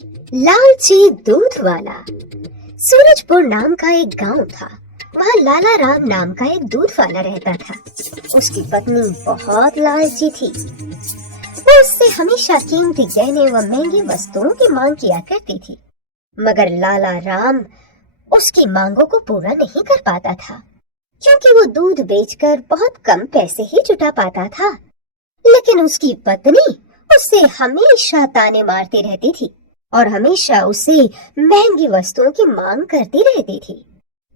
लालची दूध वाला। सूरजपुर नाम का एक गांव था। वहाँ लाला राम नाम का एक दूध वाला रहता था। उसकी पत्नी बहुत लालची थी। वो उससे हमेशा कीमती गहने व महंगी वस्तुओं की मांग किया करती थी, मगर लाला राम उसकी मांगों को पूरा नहीं कर पाता था, क्योंकि वो दूध बेचकर बहुत कम पैसे ही जुटा पाता था। लेकिन उसकी पत्नी उससे हमेशा ताने मारती रहती थी और हमेशा उससे महंगी वस्तुओं की मांग करती रहती थी।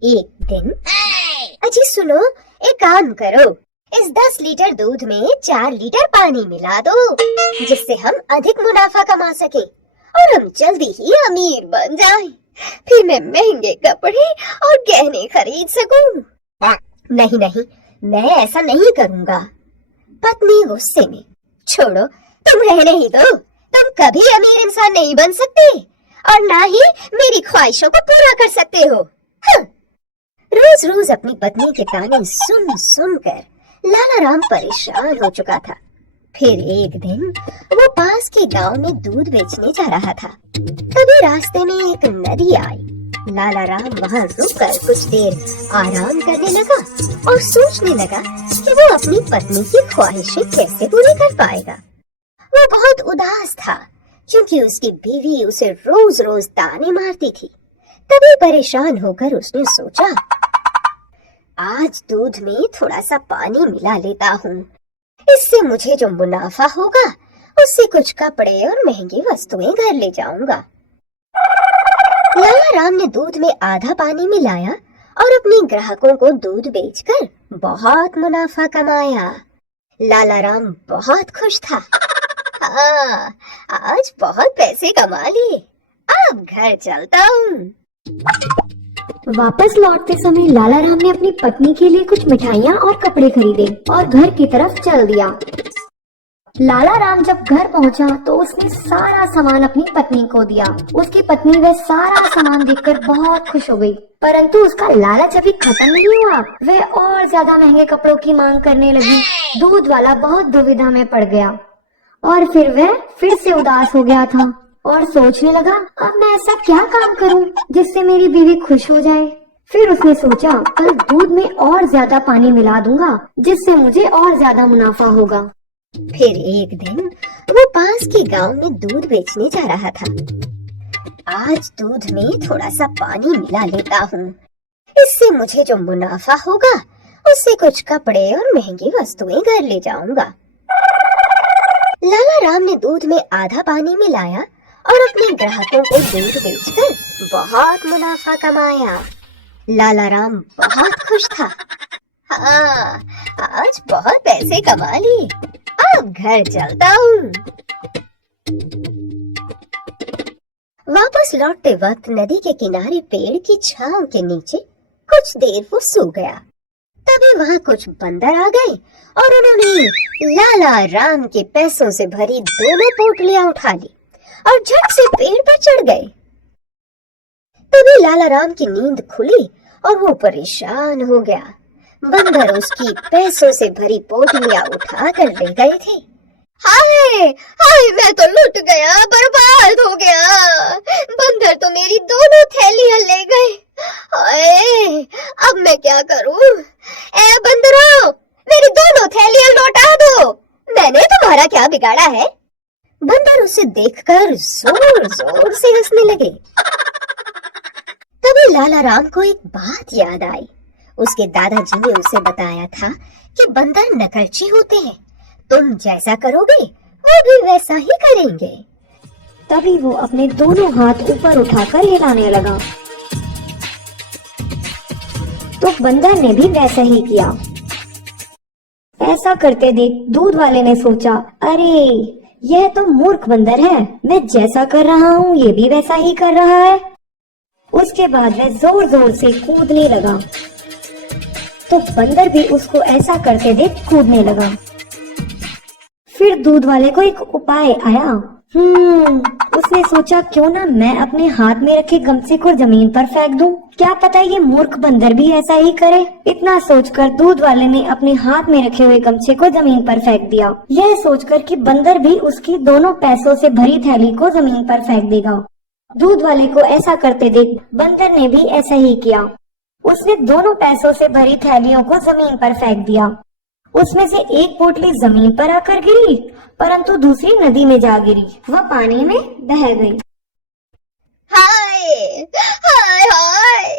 एक दिन, अजी सुनो, एक काम करो, इस 10 लीटर दूध में 4 लीटर पानी मिला दो, जिससे हम अधिक मुनाफा कमा सकें और हम जल्दी ही अमीर बन जाएं। फिर मैं महंगे कपड़े और गहने खरीद सकूं। नहीं नहीं, मैं ऐसा नहीं करूंगा। पत्नी गुस्से में, छोड़ो, तुम रहने ही दो। तुम कभी अमीर इंसान नहीं बन सकते और ना ही मेरी ख्वाहिशों को पूरा कर सकते हो। रोज रोज अपनी पत्नी के ताने सुन सुन कर लाला राम परेशान हो चुका था। फिर एक दिन वो पास के गांव में दूध बेचने जा रहा था। तभी रास्ते में एक नदी आई। लाला राम वहां रुककर कुछ देर आराम करने लगा और सोचने लगा कि वो अपनी पत्नी की ख्वाहिशें कैसे पूरी कर पाएगा। वो बहुत उदास था, क्योंकि उसकी बीवी उसे रोज रोज ताने मारती थी। तभी परेशान होकर उसने सोचा, आज दूध में थोड़ा सा पानी मिला लेता हूँ। इससे मुझे जो मुनाफा होगा उससे कुछ कपड़े और महंगी वस्तुएं घर ले जाऊंगा। लाला राम ने दूध में आधा पानी मिलाया और अपने ग्राहकों को दूध बेचकर बहुत मुनाफा कमाया। लाला राम बहुत खुश था। हाँ, आज बहुत पैसे कमा लिए, अब घर चलता हूँ। वापस लौटते समय लाला राम ने अपनी पत्नी के लिए कुछ मिठाइयाँ और कपड़े खरीदे और घर की तरफ चल दिया। लाला राम जब घर पहुंचा तो उसने सारा सामान अपनी पत्नी को दिया। उसकी पत्नी वह सारा सामान देखकर बहुत खुश हो गई, परंतु उसका लालच अभी खत्म नहीं हुआ। वह और ज्यादा महंगे कपड़ों की मांग करने लगी। दूध वाला बहुत दुविधा में पड़ गया और फिर वह फिर से उदास हो गया था और सोचने लगा, अब मैं ऐसा क्या काम करूं जिससे मेरी बीवी खुश हो जाए। फिर उसने सोचा, कल दूध में और ज्यादा पानी मिला दूंगा, जिससे मुझे और ज्यादा मुनाफा होगा। फिर एक दिन वो पास के गांव में दूध बेचने जा रहा था। आज दूध में थोड़ा सा पानी मिला लेता हूँ, इससे मुझे जो मुनाफा होगा उससे कुछ कपड़े और महंगी वस्तुएं घर ले जाऊंगा। लाला राम ने दूध में आधा पानी मिलाया और अपने ग्राहकों को दूध बेचकर बहुत मुनाफा कमाया। लाला राम बहुत खुश था। हाँ, आज बहुत पैसे कमा लिए, अब घर चलता हूँ। वापस लौटते वक्त नदी के किनारे पेड़ की छांव के नीचे कुछ देर वो सो गया। तभी वहाँ कुछ बंदर आ गए और उन्होंने लाला राम के पैसों से भरी दोनों पोटलियां उठा ली और झट से पेड़ पर चढ़ गए। तभी लाला राम की नींद खुली और वो परेशान हो गया। बंदर उसकी पैसों से भरी पोटलियां उठा कर ले गए थे। हाय हाय, मैं तो लुट गया, बर्बाद हो गया। बंदर तो मेरी दोनों थैलियां ले गए। हाय, अब मैं क्या करूं? ए बंदरों, मेरी दोनों थैलियां लौटा दो। मैंने तुम्हारा क्या बिगाड़ा है? बंदर उसे देखकर जोर जोर से हंसने लगे। तभी लाला राम को एक बात याद आई। उसके दादाजी ने उसे बताया था कि बंदर नकलची होते हैं, तुम जैसा करोगे वो भी वैसा ही करेंगे। तभी वो अपने दोनों हाथ ऊपर उठाकर हिलाने लगा, तो बंदर ने भी वैसा ही किया। ऐसा करते देख दूध वाले ने सोचा, अरे यह तो मूर्ख बंदर है, मैं जैसा कर रहा हूँ ये भी वैसा ही कर रहा है। उसके बाद वह जोर जोर से कूदने लगा, तो बंदर भी उसको ऐसा करते देख कूदने लगा। फिर दूध वाले को एक उपाय आया। उसने सोचा, क्यों ना मैं अपने हाथ में रखे गमछे को जमीन पर फेंक दूं, क्या पता ये मूर्ख बंदर भी ऐसा ही करे। इतना सोचकर दूध वाले ने अपने हाथ में रखे हुए गमछे को जमीन पर फेंक दिया, यह सोचकर कि बंदर भी उसकी दोनों पैसों से भरी थैली को जमीन पर फेंक देगा। दूध वाले को ऐसा करते देख बंदर ने भी ऐसा ही किया। उसने दोनों पैसों से भरी थैलियों को जमीन पर फेंक दिया। उसमें से एक पोटली जमीन पर आकर गिरी, परंतु दूसरी नदी में जा गिरी। वह पानी में बह गई। हाय हाय हाय,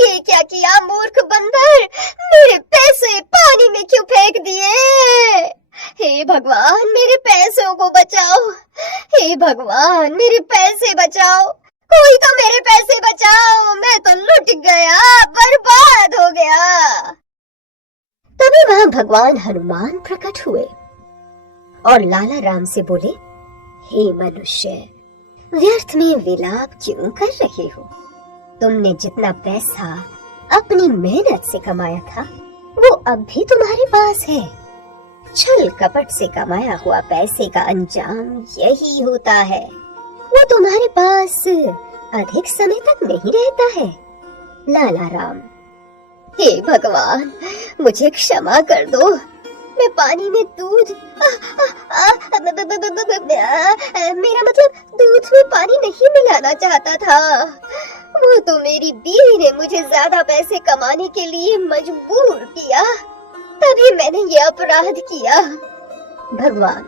ये क्या किया मूर्ख बंदर, मेरे पैसे पानी में क्यों फेंक दिए। हे भगवान मेरे पैसों को बचाओ, हे भगवान मेरे पैसे बचाओ, कोई तो मेरे पैसे बचाओ, मैं तो लुट गया, बर्बाद हो गया। तभी वहां भगवान हनुमान प्रकट हुए और लाला राम से बोले, हे मनुष्य, व्यर्थ में विलाप क्यों कर रहे हो। तुमने जितना पैसा अपनी मेहनत से कमाया था वो अब भी तुम्हारे पास है। छल कपट से कमाया हुआ पैसे का अंजाम यही होता है, वो तुम्हारे पास अधिक समय तक नहीं रहता है। लाला राम, हे भगवान मुझे क्षमा कर दो, मैं पानी में दूध मेरा मतलब दूध में पानी नहीं मिलाना चाहता था, वो तो मेरी बीवी ने मुझे ज्यादा पैसे कमाने के लिए मजबूर किया, तभी मैंने ये अपराध किया। भगवान,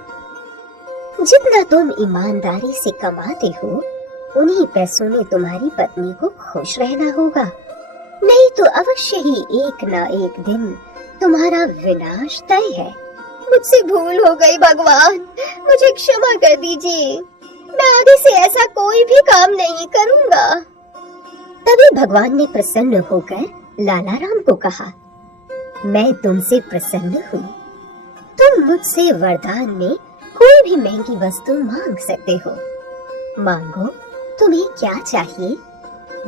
जितना तुम ईमानदारी से कमाते हो उन्हीं पैसों में तुम्हारी पत्नी को खुश रहना होगा, नहीं तो अवश्य ही एक ना एक दिन तुम्हारा विनाश तय है। मुझसे भूल हो गई भगवान, मुझे क्षमा कर दीजिए, मैं आगे से ऐसा कोई भी काम नहीं करूंगा। तभी भगवान ने प्रसन्न होकर लाला राम को कहा, मैं तुमसे प्रसन्न हुई, तुम मुझसे वरदान में कोई भी महंगी वस्तु मांग सकते हो, मांगो, तुम्हें क्या चाहिए।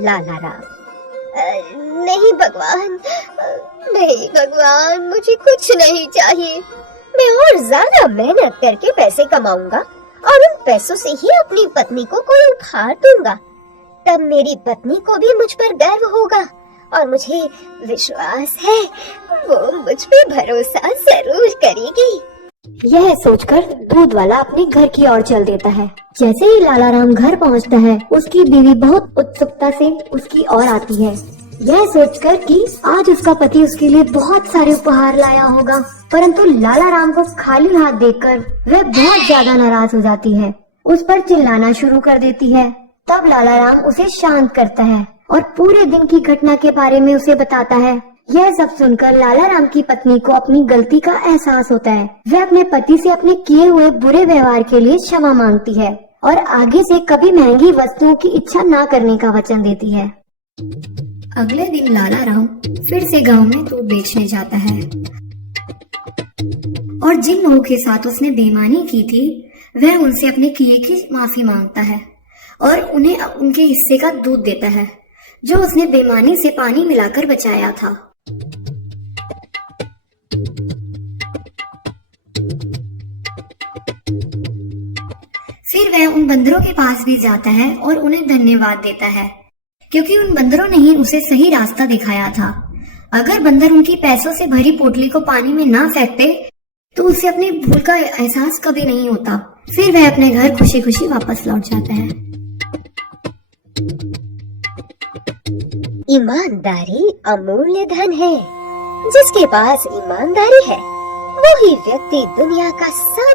लाला राम, नहीं भगवान, नहीं भगवान, मुझे कुछ नहीं चाहिए, मैं और ज्यादा मेहनत करके पैसे कमाऊंगा और उन पैसों से ही अपनी पत्नी को कोई उपहार दूंगा, तब मेरी पत्नी को भी मुझ पर गर्व होगा और मुझे विश्वास है वो मुझ पे भरोसा जरूर करेगी। यह सोचकर दूध वाला अपने घर की ओर चल देता है। जैसे ही लाला राम घर पहुंचता है, उसकी बीवी बहुत उत्सुकता से उसकी ओर आती है, यह सोचकर कि आज उसका पति उसके लिए बहुत सारे उपहार लाया होगा। परंतु लाला राम को खाली हाथ देखकर वह बहुत ज्यादा नाराज हो जाती है, उस पर चिल्लाना शुरू कर देती है। तब लाला राम उसे शांत करता है और पूरे दिन की घटना के बारे में उसे बताता है। यह सब सुनकर लाला राम की पत्नी को अपनी गलती का एहसास होता है। वह अपने पति से अपने किए हुए बुरे व्यवहार के लिए क्षमा मांगती है और आगे से कभी महंगी वस्तुओं की इच्छा ना करने का वचन देती है। अगले दिन लाला राम फिर से गांव में दूध बेचने जाता है और जिन लोगों के साथ उसने बेईमानी की थी वह उनसे अपने किए की माफी मांगता है और उन्हें उनके हिस्से का दूध देता है जो उसने बेईमानी से पानी मिलाकर बचाया था। फिर वह उन बंदरों के पास भी जाता है और उन्हें धन्यवाद देता है क्योंकि उन बंदरों ने ही उसे सही रास्ता दिखाया था। अगर बंदर उनकी पैसों से भरी पोटली को पानी में ना फेंकते तो उसे अपनी भूल का एहसास कभी नहीं होता। फिर वह अपने घर खुशी खुशी वापस लौट जाता है। ईमानदारी अमूल्य धन है, जिसके पास ईमानदारी है वही व्यक्ति दुनिया का सब